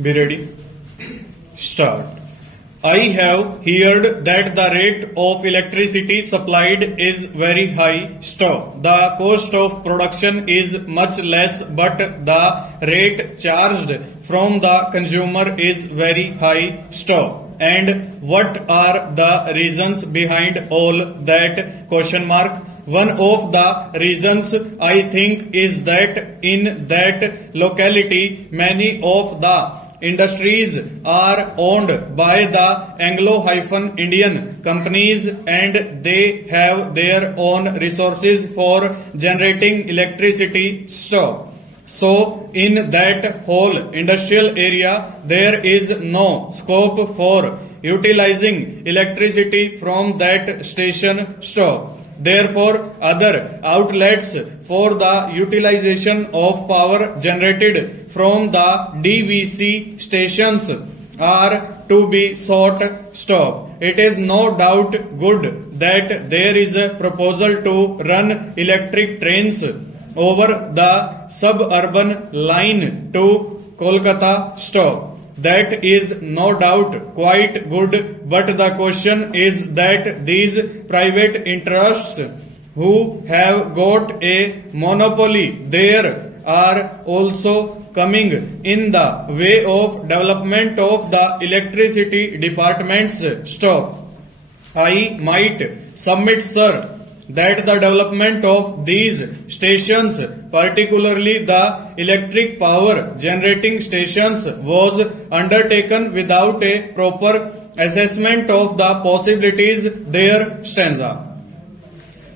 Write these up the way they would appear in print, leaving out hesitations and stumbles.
Be ready. Start. I have heard that the rate of electricity supplied is very high. Stop. The cost of production is much less, but the rate charged from the consumer is very high. Stop. And what are the reasons behind all that? Question mark. One of the reasons I think is that in that locality many of the industries are owned by the Anglo-Indian companies and they have their own resources for generating electricity. Stop. So, in that whole industrial area, there is no scope for utilizing electricity from that station. Stop. Therefore, other outlets for the utilization of power generated from the DVC stations are to be sought. Stop. It is no doubt good that there is a proposal to run electric trains over the suburban line to Kolkata. Stop. That is no doubt quite good, but the question is that these private interests who have got a monopoly there are also coming in the way of development of the electricity departments. Stop. I might submit, sir, that the development of these stations, particularly the electric power generating stations, was undertaken without a proper assessment of the possibilities there. Stanza.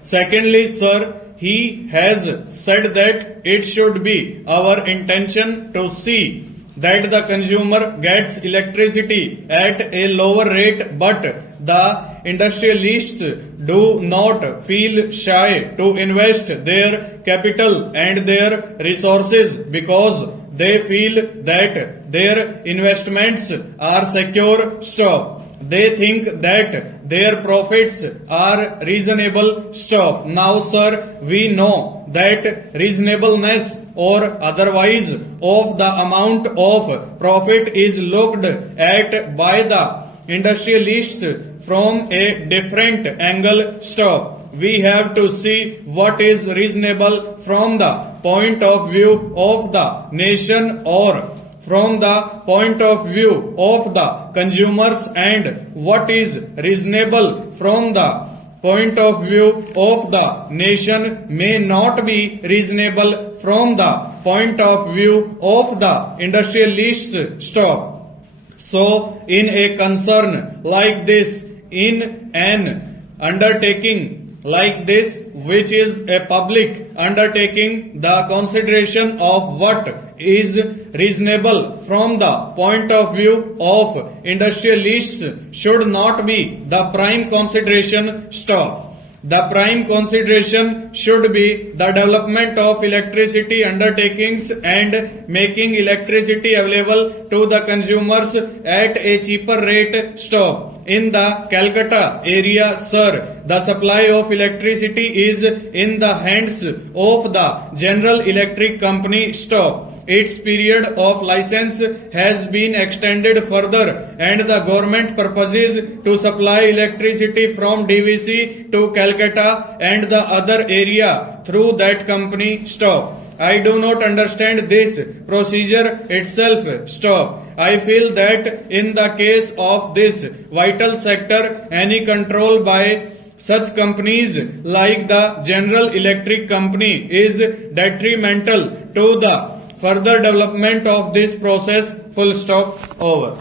Secondly, sir, he has said that it should be our intention to see that the consumer gets electricity at a lower rate, but the industrialists do not feel shy to invest their capital and their resources because they feel that their investments are secure. Stop. They think that their profits are reasonable. Stop. Now, sir, we know that reasonableness or otherwise of the amount of profit is looked at by the industrialists from a different angle. Stop. We have to see what is reasonable from the point of view of the nation or from the point of view of the consumers, and what is reasonable from the point of view of the nation may not be reasonable from the point of view of the industrialists. Stop. So, in a concern like this, in an undertaking like this, which is a public undertaking, the consideration of what is reasonable from the point of view of industrialists should not be the prime consideration. Stop. The prime consideration should be the development of electricity undertakings and making electricity available to the consumers at a cheaper rate. Stop. In the Calcutta area, sir, the supply of electricity is in the hands of the General Electric Company. Stop. Its period of license has been extended further and the government purposes to supply electricity from DVC to Calcutta and the other area through that company. Stop. I do not understand this procedure itself. Stop. I feel that in the case of this vital sector, any control by such companies like the General Electric Company is detrimental to the further development of this process. Full stop. Over.